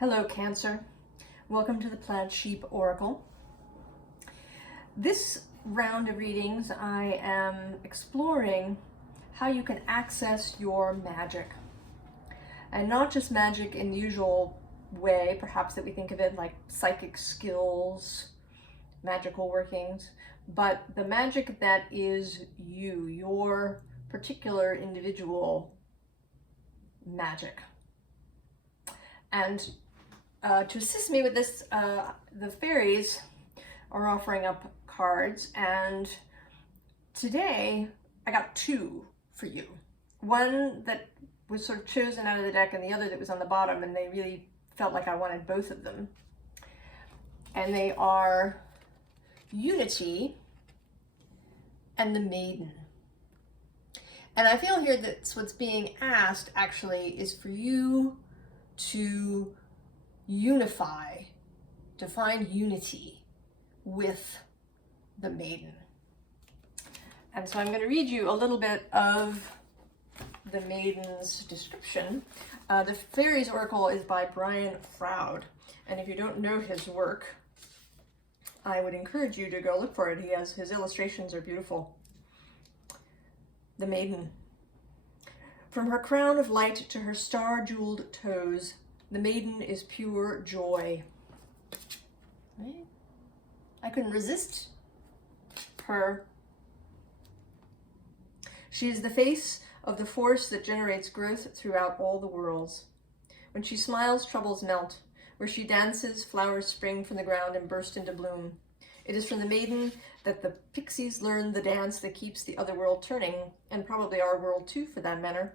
Hello, Cancer. Welcome to the Plaid Oracle. This round of readings, I am exploring how you can access your magic. And not just magic in the usual way, perhaps that we think of it like psychic skills, magical workings, but the magic that is you, your particular individual magic. And to assist me with this, the fairies are offering up cards, and today I got two for you. One that was sort of chosen out of the deck and the other that was on the bottom, and they really felt like I wanted both of them. And they are Unity and the Maiden. And I feel here that what's being asked actually is for you to unify, to find unity with the Maiden. And so I'm going to read you a little bit of the Maiden's description. The Faeries Oracle is by Brian Froud, and if you don't know his work, I would encourage you to go look for it. His illustrations are beautiful. The Maiden. From her crown of light to her star-jeweled toes, the Maiden is pure joy. Right? I couldn't resist her. She is the face of the force that generates growth throughout all the worlds. When she smiles, troubles melt. Where she dances, flowers spring from the ground and burst into bloom. It is from the Maiden that the pixies learn the dance that keeps the other world turning, and probably our world too, for that matter.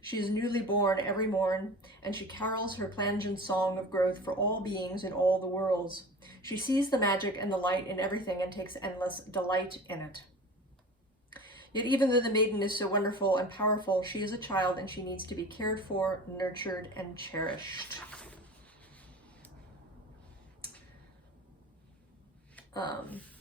She is newly born every morn, and she carols her plangent song of growth for all beings in all the worlds. She sees the magic and the light in everything and takes endless delight in it. Yet even though the Maiden is so wonderful and powerful, she is a child and she needs to be cared for, nurtured, and cherished.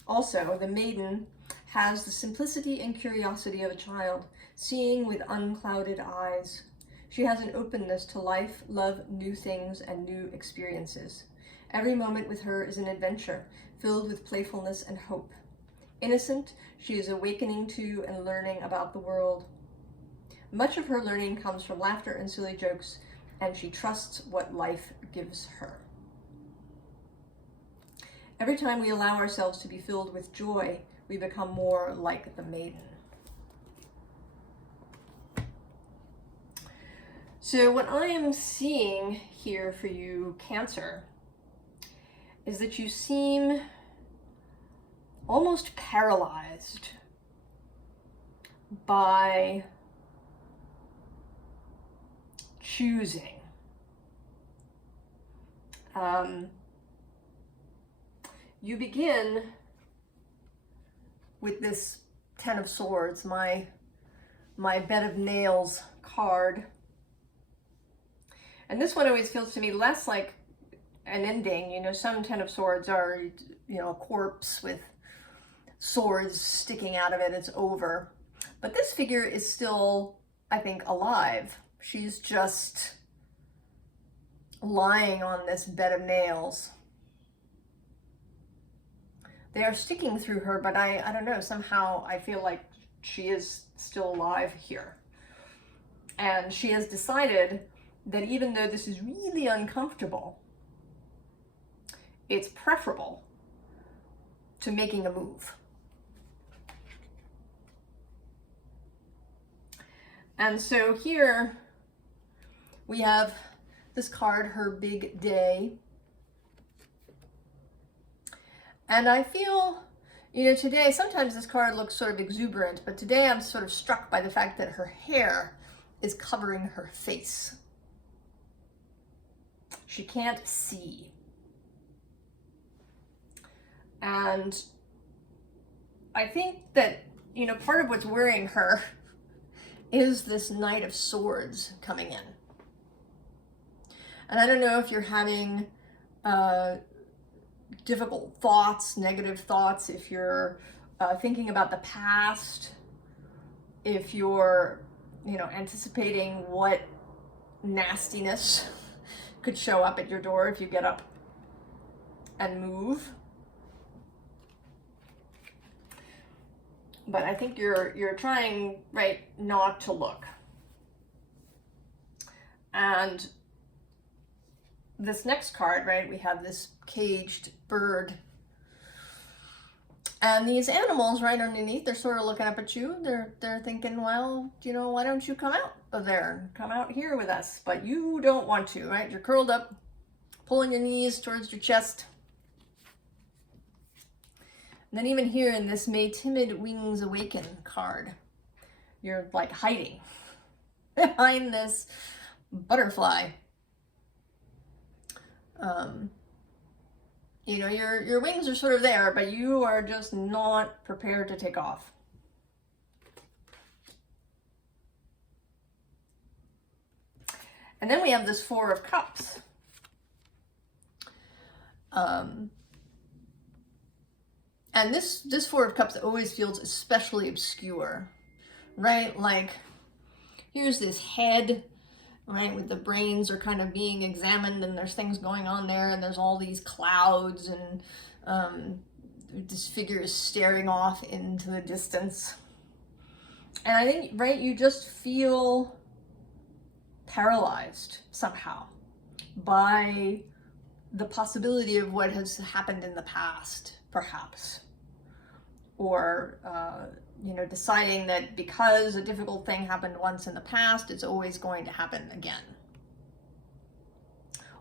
Also, the Maiden has the simplicity and curiosity of a child, seeing with unclouded eyes. She has an openness to life, love, new things, and new experiences. Every moment with her is an adventure, filled with playfulness and hope. Innocent, she is awakening to and learning about the world. Much of her learning comes from laughter and silly jokes, and she trusts what life gives her. Every time we allow ourselves to be filled with joy, we become more like the Maiden. So what I am seeing here for you, Cancer, is that you seem almost paralyzed by choosing. You begin with this Ten of Swords, my bed of nails card. And this one always feels to me less like an ending. You know, some Ten of Swords are, a corpse with swords sticking out of it. It's over. But this figure is still, I think, alive. She's just lying on this bed of nails. They are sticking through her, but I don't know, somehow I feel like she is still alive here. And she has decided that even though this is really uncomfortable, it's preferable to making a move. And so here we have this card, Her Big Day. And I feel, today, sometimes this card looks sort of exuberant, but today I'm sort of struck by the fact that her hair is covering her face. She can't see. And I think that, part of what's worrying her is this Knight of Swords coming in. And I don't know if you're having difficult thoughts, negative thoughts, if you're thinking about the past, if you're, anticipating what nastiness could show up at your door if you get up and move. But I think you're trying, right, not to look. And this next card, right, we have this caged bird. And these animals right underneath, they're sort of looking up at you. They're thinking, well, you know, why don't you come out of there? Come out here with us. But you don't want to, right? You're curled up, pulling your knees towards your chest. And then even here in this May Timid Wings Awaken card, you're like hiding behind this butterfly. You know, your wings are sort of there, but you are just not prepared to take off. And then we have this Four of Cups. And this Four of Cups always feels especially obscure, right? Like, here's this head, right, with the brains are kind of being examined, and there's things going on there, and there's all these clouds, and this figure is staring off into the distance. And I think, right, you just feel paralyzed somehow by the possibility of what has happened in the past, perhaps. Or, you know, deciding that because a difficult thing happened once in the past, it's always going to happen again.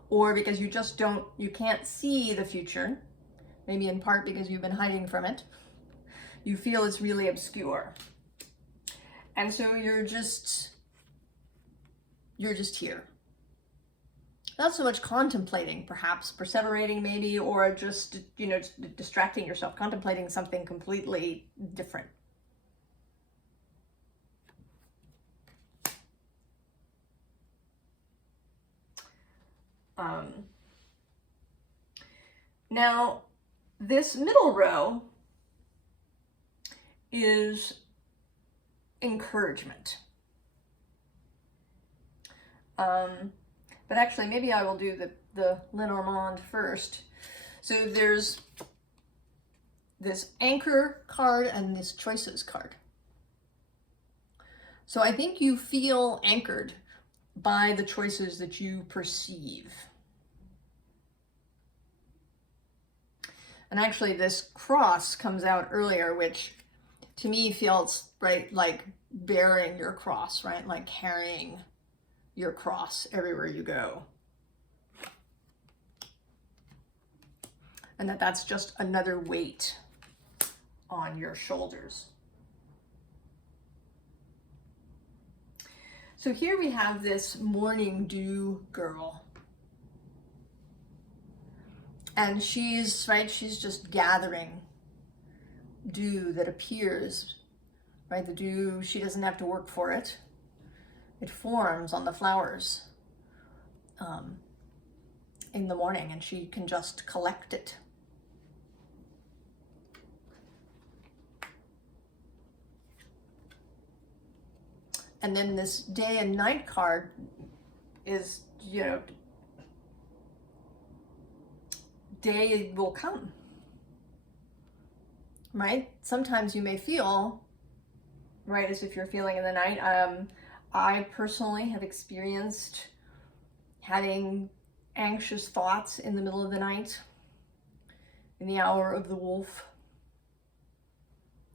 Or because you just you can't see the future, maybe in part because you've been hiding from it. You feel it's really obscure. And so you're just here. Not so much contemplating, perhaps, perseverating maybe, or just, you know, distracting yourself, contemplating something completely different. Now, this middle row is encouragement. But actually, maybe I will do the Lenormand first. So there's this anchor card and this choices card. So I think you feel anchored by the choices that you perceive. And actually this cross comes out earlier, which to me feels, right, like bearing your cross, right? Like carrying your cross everywhere you go. And that's just another weight on your shoulders. So here we have this morning dew girl. And she's just gathering dew that appears, right? The dew, she doesn't have to work for it. It forms on the flowers in the morning, and she can just collect it. And then this day and night card is, you know, day will come, right? Sometimes you may feel, right, as if you're feeling in the night. I personally have experienced having anxious thoughts in the middle of the night, in the hour of the wolf,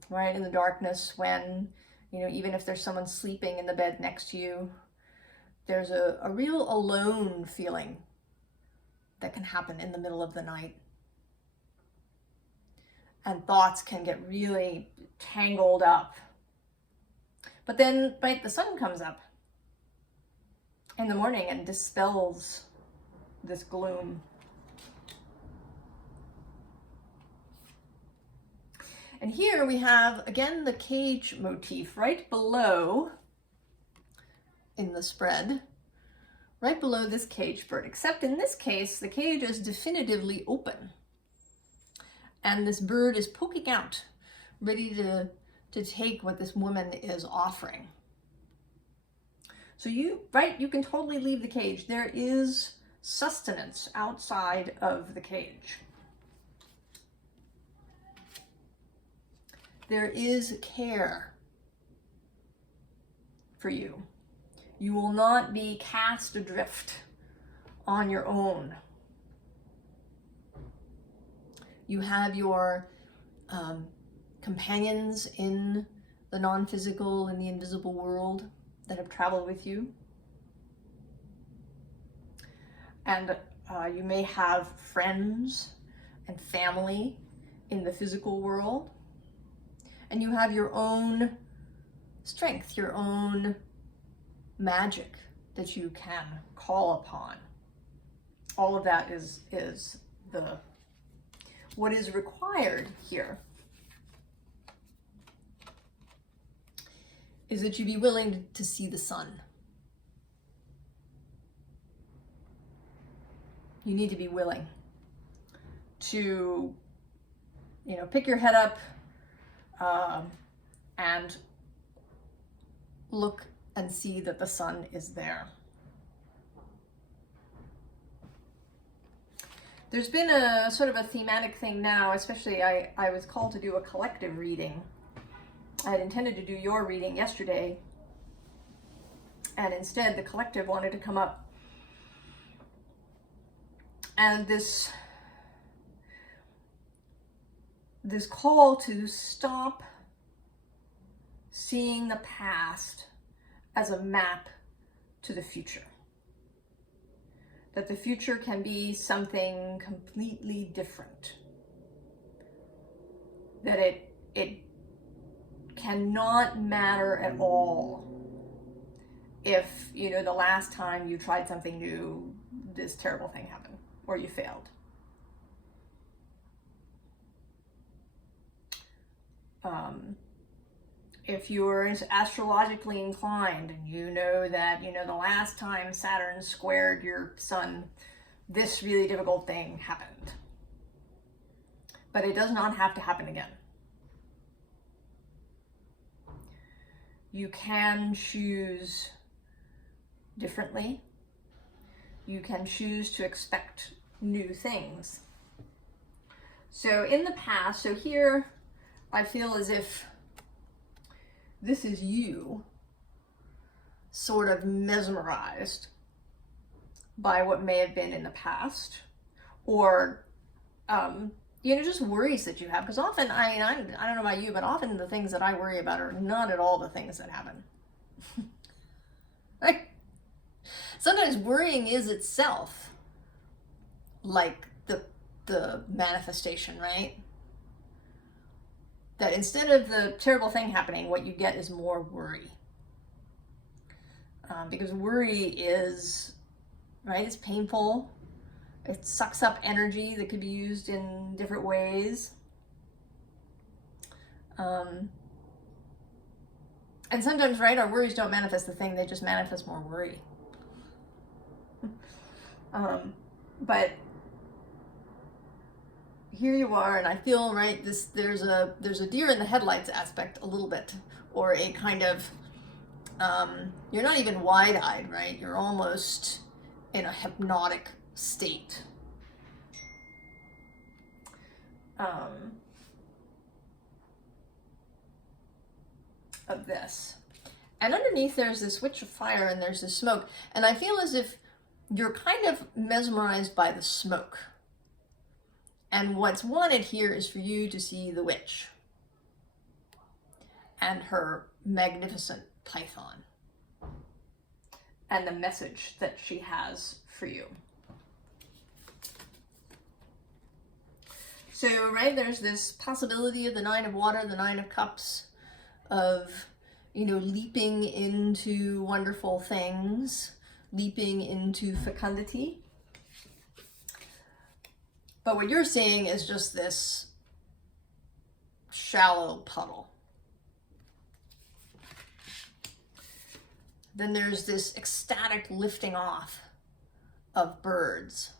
right, in the darkness, when, you know, even if there's someone sleeping in the bed next to you, there's a real alone feeling that can happen in the middle of the night. And thoughts can get really tangled up. But then, right, the sun comes up in the morning and dispels this gloom. And here we have, again, the cage motif right below in the spread, right below this cage bird, except in this case, the cage is definitively open. And this bird is poking out, ready to take what this woman is offering. So you can totally leave the cage. There is sustenance outside of the cage. There is care for you. You will not be cast adrift on your own. You have your companions in the non-physical and the invisible world that have traveled with you. And you may have friends and family in the physical world. And you have your own strength, your own magic that you can call upon. All of that is what is required here is that you be willing to see the sun. You need to be willing to, pick your head up and look and see that the sun is there. There's been a sort of a thematic thing now, especially I was called to do a collective reading. I had intended to do your reading yesterday, and instead the collective wanted to come up. And this call to stop seeing the past as a map to the future. That the future can be something completely different. That it cannot matter at all if, the last time you tried something new, this terrible thing happened, or you failed. If you're astrologically inclined and you know that, the last time Saturn squared your sun, this really difficult thing happened. But it does not have to happen again. You can choose differently. You can choose to expect new things. So in the past, so here I feel as if this is you sort of mesmerized by what may have been in the past, or just worries that you have. Because often, I don't know about you, but often the things that I worry about are not at all the things that happen. Right? Sometimes worrying is itself like the manifestation, right? That instead of the terrible thing happening, what you get is more worry. Because worry is, right, it's painful. It sucks up energy that could be used in different ways. And sometimes, right, our worries don't manifest the thing, they just manifest more worry. But here you are, and I feel, right, there's a deer in the headlights aspect a little bit, or a kind of, you're not even wide-eyed, right? You're almost in a hypnotic state. Of this. And underneath there's this witch of fire and there's this smoke, and I feel as if you're kind of mesmerized by the smoke. And what's wanted here is for you to see the witch and her magnificent python and the message that she has for you. So, right, there's this possibility of the Nine of Water, the Nine of Cups, of, leaping into wonderful things, leaping into fecundity. But what you're seeing is just this shallow puddle. Then there's this ecstatic lifting off of birds,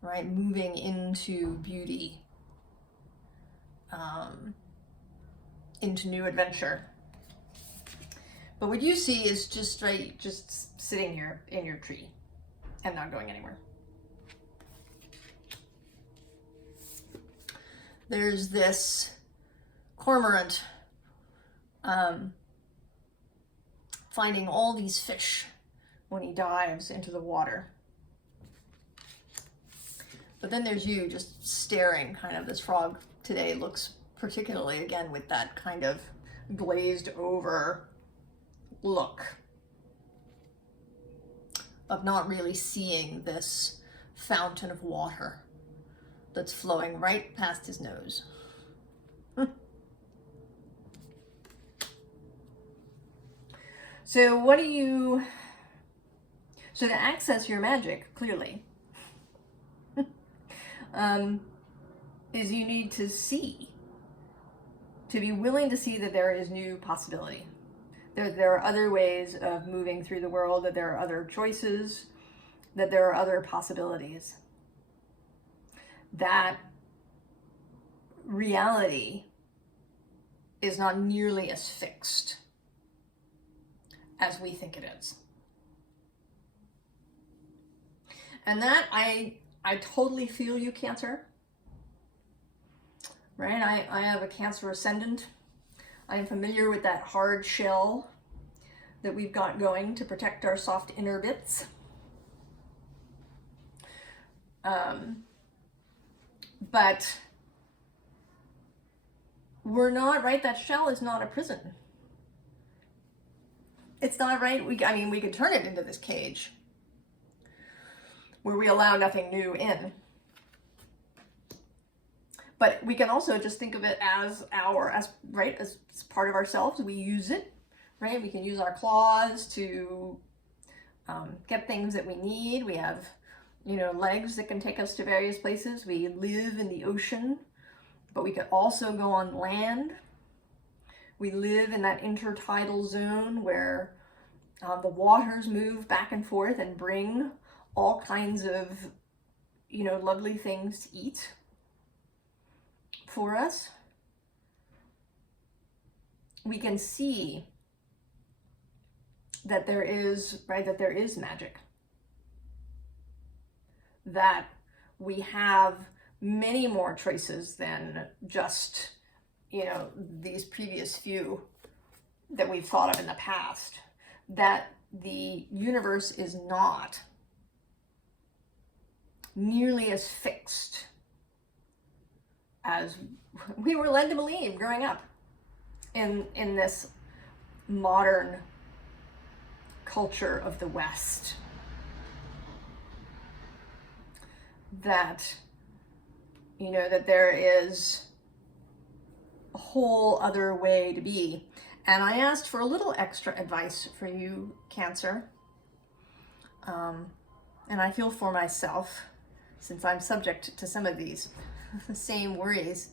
right? Moving into beauty, into new adventure. But what you see is just, right, just sitting here in your tree. and not going anywhere. There's this cormorant finding all these fish when he dives into the water. But then there's you just staring, kind of. This frog today looks particularly, again, with that kind of glazed over look of not really seeing this fountain of water that's flowing right past his nose. So what do you... So to access your magic, clearly, is you need to see. To be willing to see that there is new possibility. There are other ways of moving through the world, that there are other choices, that there are other possibilities. That reality is not nearly as fixed as we think it is. And that I totally feel you, Cancer. Right? I have a Cancer ascendant. I am familiar with that hard shell that we've got going to protect our soft inner bits. But we're not, right? That shell is not a prison. It's not, right? I mean, we could turn it into this cage where we allow nothing new in. But we can also just think of it as as part of ourselves. We use it, right? We can use our claws to get things that we need. We have, legs that can take us to various places. We live in the ocean, but we could also go on land. We live in that intertidal zone where the waters move back and forth and bring all kinds of, lovely things to eat for us. We can see that there is magic. That we have many more choices than just, these previous few that we've thought of in the past. That the universe is not nearly as fixed as we were led to believe growing up in this modern culture of the West. That, that there is a whole other way to be. And I asked for a little extra advice for you, Cancer. And I feel for myself, since I'm subject to some of these same worries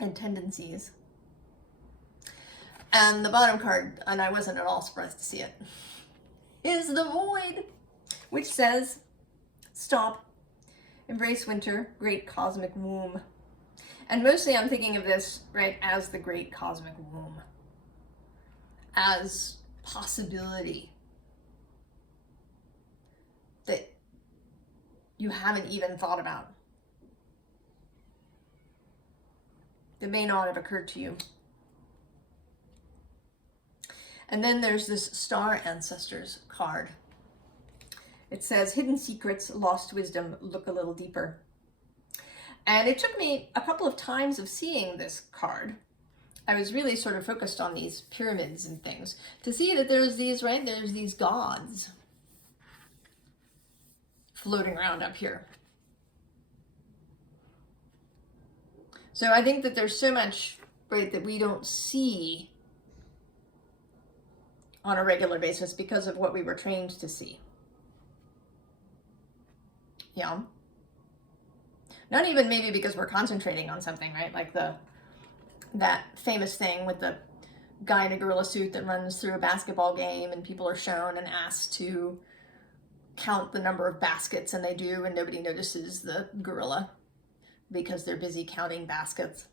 and tendencies. And the bottom card, and I wasn't at all surprised to see it, is the Void, which says, stop, embrace winter, great cosmic womb. And mostly I'm thinking of this, right, as the great cosmic womb, as possibility that you haven't even thought about, that may not have occurred to you. And then there's this Star Ancestors card. It says, hidden secrets, lost wisdom, look a little deeper. And it took me a couple of times of seeing this card. I was really sort of focused on these pyramids and things to see that there's these, right? There's these gods floating around up here. So I think that there's so much, right, that we don't see on a regular basis because of what we were trained to see. Yeah. Not even maybe because we're concentrating on something, right? Like that famous thing with the guy in a gorilla suit that runs through a basketball game and people are shown and asked to count the number of baskets, and they do, and nobody notices the gorilla because they're busy counting baskets.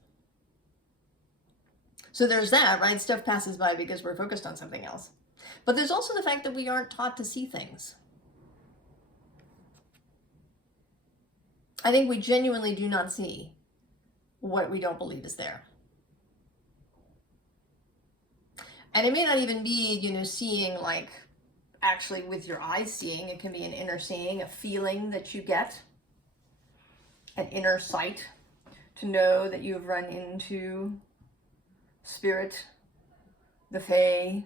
So there's that, right? Stuff passes by because we're focused on something else. But there's also the fact that we aren't taught to see things. I think we genuinely do not see what we don't believe is there. And it may not even be, you know, seeing like actually with your eyes seeing. It can be an inner seeing, a feeling that you get, an inner sight to know that you've run into spirit, the Fae.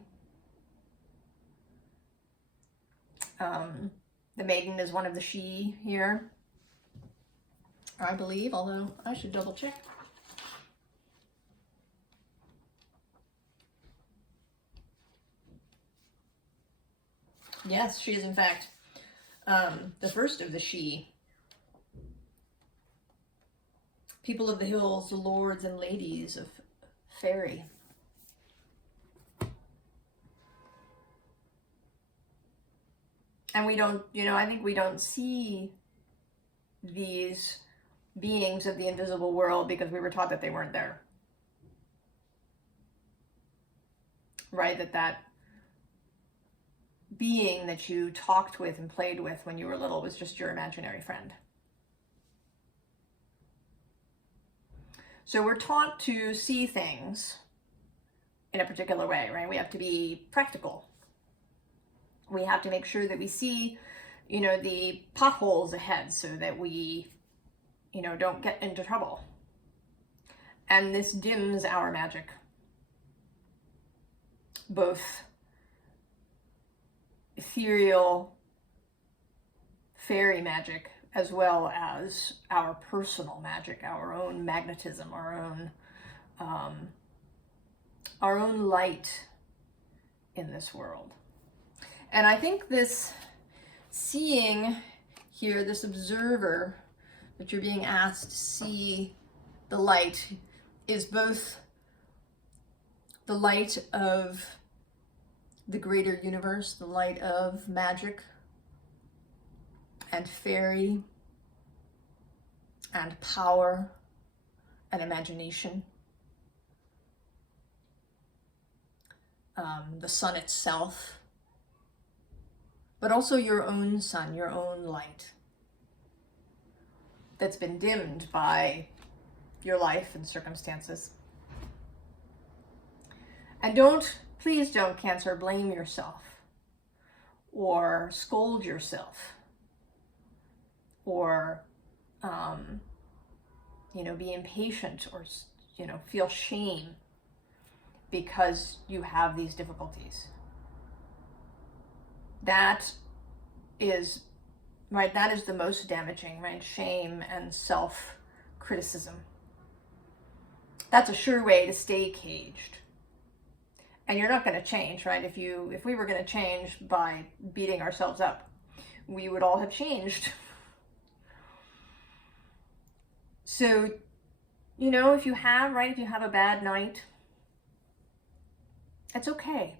The Maiden is one of the she here, I believe, although I should double check. Yes, she is in fact the first of the she. People of the hills, the lords and ladies of Faerie. And we don't, you know, I think we don't see these beings of the invisible world because we were taught that they weren't there. Right? That being that you talked with and played with when you were little was just your imaginary friend. So we're taught to see things in a particular way, right? We have to be practical. We have to make sure that we see, you know, the potholes ahead so that we, you know, don't get into trouble. And this dims our magic. Both ethereal fairy magic as well as our personal magic, our own magnetism, our own light in this world. And I think this seeing here, this observer that you're being asked to see the light, is both the light of the greater universe, the light of magic and fairy and power and imagination. The sun itself, but also your own sun, your own light that's been dimmed by your life and circumstances. And please don't Cancer blame yourself or scold yourself or, you know, be impatient or, you know, feel shame because you have these difficulties. That is, right, that is the most damaging, right? Shame and self-criticism. That's a sure way to stay caged. And you're not going to change, right? If we were going to change by beating ourselves up, we would all have changed. So, you know, if you have a bad night, it's okay.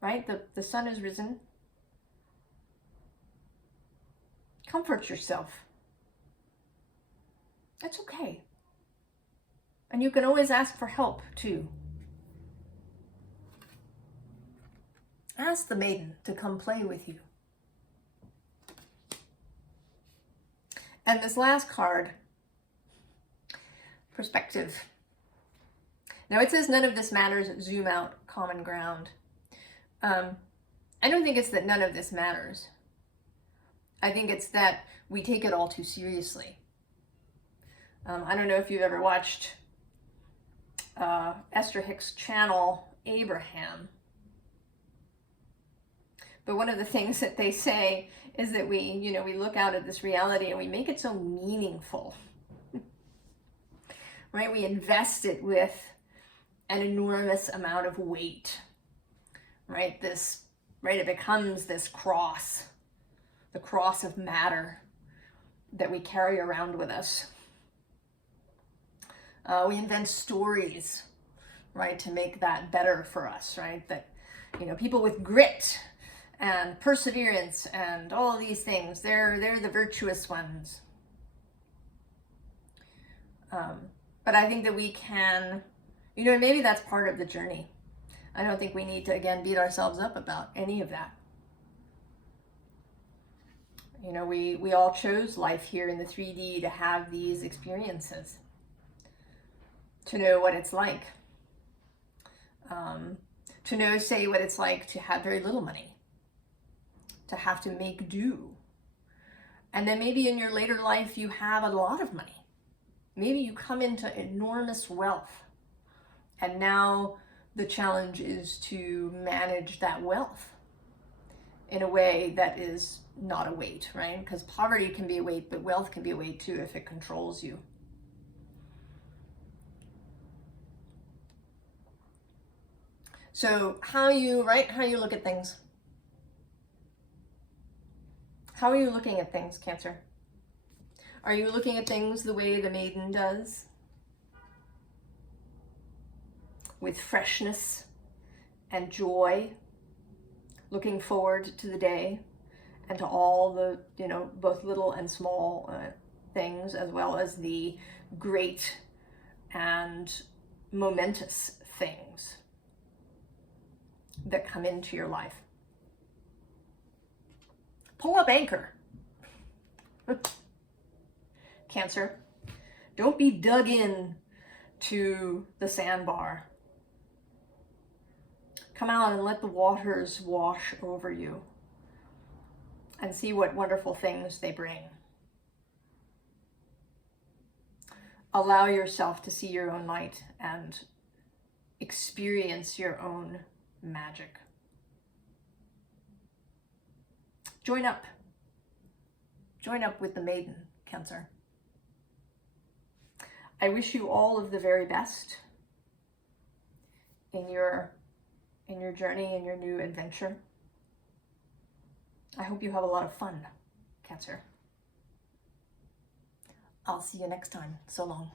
Right? The sun has risen. Comfort yourself. It's okay. And you can always ask for help too. Ask the Maiden to come play with you. And this last card, perspective. Now it says none of this matters, zoom out, common ground. I don't think it's that none of this matters. I think it's that we take it all too seriously. I don't know if you've ever watched Esther Hicks' channel, Abraham. But one of the things that they say is that we look out at this reality and we make it so meaningful. Right? We invest it with an enormous amount of weight. Right? It becomes this cross, the cross of matter that we carry around with us. We invent stories, right, to make that better for us, right? That, you know, people with grit and perseverance and all these things, they're the virtuous ones. But I think that we can, you know, maybe that's part of the journey. I don't think we need to, again, beat ourselves up about any of that. You know, we all chose life here in the 3D to have these experiences, to know what it's like, to know, say, what it's like to have very little money, to have to make do. And then maybe in your later life you have a lot of money. Maybe you come into enormous wealth, and now the challenge is to manage that wealth in a way that is not a weight, right? Because poverty can be a weight, but wealth can be a weight too if it controls you. So how you look at things. How are you looking at things, Cancer? Are you looking at things the way the Maiden does? With freshness and joy, looking forward to the day and to all the, you know, both little and small things, as well as the great and momentous things that come into your life. Pull up anchor. Cancer, don't be dug in to the sandbar. Come out and let the waters wash over you and see what wonderful things they bring. Allow yourself to see your own light and experience your own magic. Join up. Join up with the Maiden, Cancer. I wish you all of the very best in your journey, in your new adventure. I hope you have a lot of fun, Cancer. I'll see you next time. So long.